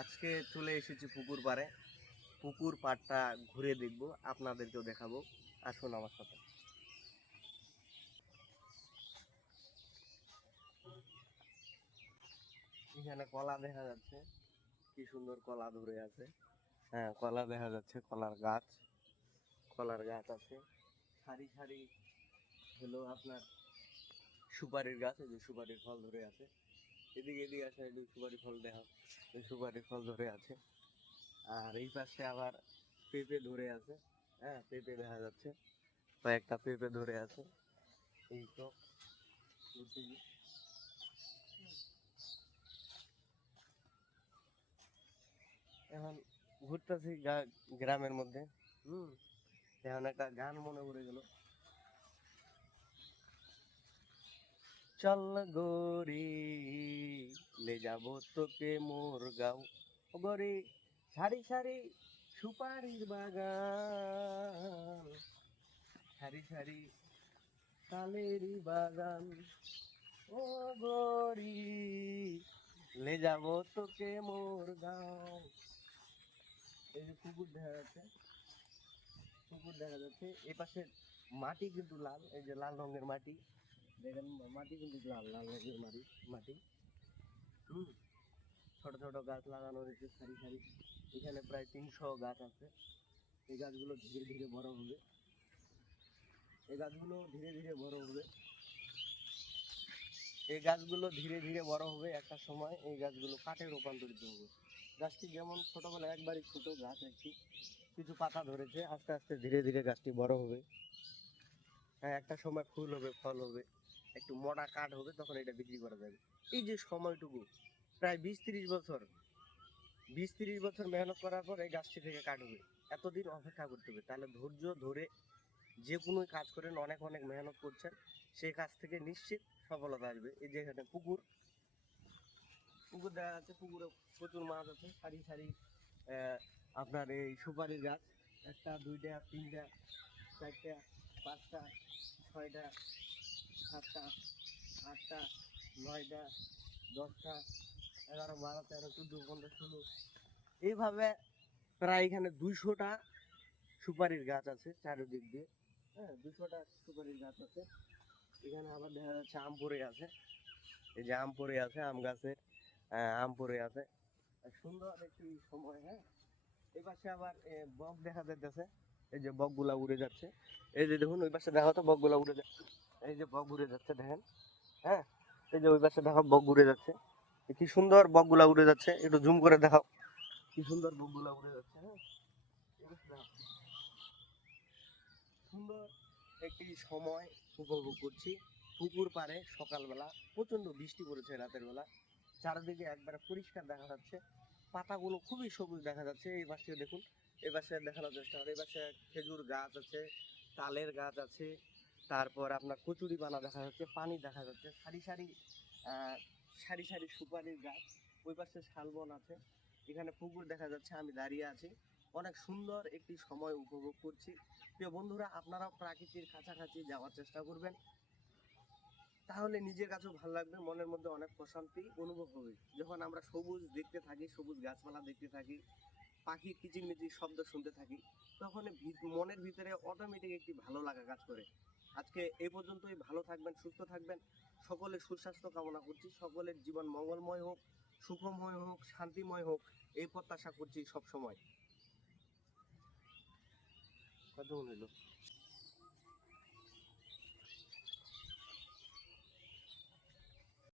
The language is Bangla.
আজকে চলে এসেছি পুকুর পাড়ে। পুকুর পাড়টা ঘুরে দেখবো, আপনাদেরকেও দেখাবো। আসুন আমার সাথে। এখানে কলা দেখা যাচ্ছে, কি সুন্দর কলা ধরে আছে। হ্যাঁ, কলা দেখা যাচ্ছে, কলার গাছ আছে। সারি সারি হলো আপনার সুপারির গাছ, এই যে সুপারির ফল ধরে আছে। এদিকে এদিকে আছে, এই যে সুপারি ফল দেখা, এই সুপারি ফল ধরে আছে। আর এই পাশে আবার পেঁপে ধরে আছে। হ্যাঁ, পেঁপে দেখা যাচ্ছে, কয়েকটা পেঁপে ধরে আছে। এই তো এখন ঘুরতেছি গ্রামের মধ্যে। হুম, এখন একটা গান মনে পড়ে গেল। চল গরি লে যাব তোকে মোর গাঁও, গরি সারি সারি সুপারির বাগান, সারি সারি তালের বাগান, ও গরি লে যাব তোকে মোর গাঁও। এই যে পুকুর দেখা যাচ্ছে এই পাশে। মাটি কিন্তু লাল, এই যে লাল রঙের মাটি দেখেন, মাটি কিন্তু লাল লাল রঙের মাটি। হুম, ছোট ছোট গাছ লাগানো হয়েছে সারি সারি। এখানে প্রায় 300 গাছ আছে। এই গাছগুলো ধীরে ধীরে বড় হবে, এই গাছগুলো ধীরে ধীরে বড় হবে, এই গাছগুলো ধীরে ধীরে বড় হবে। একটা সময় এই গাছগুলো কাঠে রূপান্তরিত হবে। গাছটি যেমন ছোটবেলায় একবারই ছোট গাছ, একটি কিছু পাতা ধরেছে, আস্তে আস্তে ধীরে ধীরে গাছটি বড় হবে। হ্যাঁ, একটা সময় ফুল হবে, ফল হবে, একটু মোটা কাঠ হবে, তখন এটা বিক্রি করা যাবে। এই যে সময়টুকু, প্রায় 20-30 বছর, 20-30 বছর মেহনত করার পর এই গাছটি থেকে কাঠ হবে। এতদিন অপেক্ষা করতে হবে। তাহলে ধৈর্য ধরে যে কোনো কাজ করেন, অনেক অনেক মেহনত করছেন, সেই কাজ থেকে নিশ্চিত সফলতা আসবে। এই যে এখানে পুকুর পুকুর দেখা যাচ্ছে, পুকুরে প্রচুর মাছ আছে। সারি সারি আপনার এই সুপারির গাছ, একটা দুইটা তিনটা চারটা পাঁচটা ছয়টা সাতটা আটটা নয়টা 10টা 11 12 13 14 15 16, এইভাবে প্রায় এখানে 200টা সুপারির গাছ আছে চারিদিক দিয়ে। হ্যাঁ, 200টা সুপারির গাছ আছে। এখানে আবার দেখা যাচ্ছে আম পড়ে আছে, এই যে আম পড়ে আছে, আম গাছের আম পড়ে আছে। সুন্দর একটি সময়। হ্যাঁ, এই পাশে আবার বক দেখা যাচ্ছে, এই যে বকগুলা উড়ে যাচ্ছে। এই যে দেখুন, ওই পাশে দেখা তো বকগুলা উড়ে যাচ্ছে, এই যে বক উড়ে যাচ্ছে দেখেন। হ্যাঁ, এই যে ওই পাশে দেখো বক উড়ে যাচ্ছে, কি সুন্দর বকগুলা উড়ে যাচ্ছে, একটু জুম করে দেখাও, কি সুন্দর বকগুলা উড়ে যাচ্ছে। হ্যাঁ, এই পাশে দেখো, সুন্দর একটি সময় উপভোগ করছি পুকুর পাড়ে। সকালবেলা প্রচন্ড বৃষ্টি পড়েছে, রাতের বেলা চারিদিকে একবারে পরিষ্কার দেখা যাচ্ছে, পাতাগুলো খুবই সবুজ দেখা যাচ্ছে। এই পাশে দেখুন, এই পাশে দেখানোর চেষ্টা করে, এই পাশে খেজুর গাছ আছে, তালের গাছ আছে, তারপর আপনার কচুরি পানা দেখা যাচ্ছে, পানি দেখা যাচ্ছে, সারি সারি আহ, সারি সারি সুপারির গাছ। ওই পাশে শালবন আছে, এখানে পুকুর দেখা যাচ্ছে, আমি দাঁড়িয়ে আছি। অনেক সুন্দর একটি সময় উপভোগ করছি। প্রিয় বন্ধুরা, আপনারাও প্রাকৃতির কাছাকাছি যাওয়ার চেষ্টা করবেন, তাহলে নিজের কাছেও ভালো লাগবে, মনের মধ্যে অনেক প্রশান্তি অনুভব হবে। যখন আমরা সবুজ দেখতে থাকি, সবুজ গাছপালা দেখতে থাকি, পাখির কিচিরমিচির শব্দ শুনতে থাকি, তখন মনের ভিতরে অটোমেটিক একটি ভালো লাগা কাজ করে। আজকে এই পর্যন্তই, ভালো থাকবেন, সুস্থ থাকবেন। সকলের সুস্বাস্থ্য কামনা করছি, সকলের জীবন মঙ্গলময় হোক, সুখময় হোক, শান্তিময় হোক, এই প্রত্যাশা করছি সব সময়। কতক্ষণ হলো?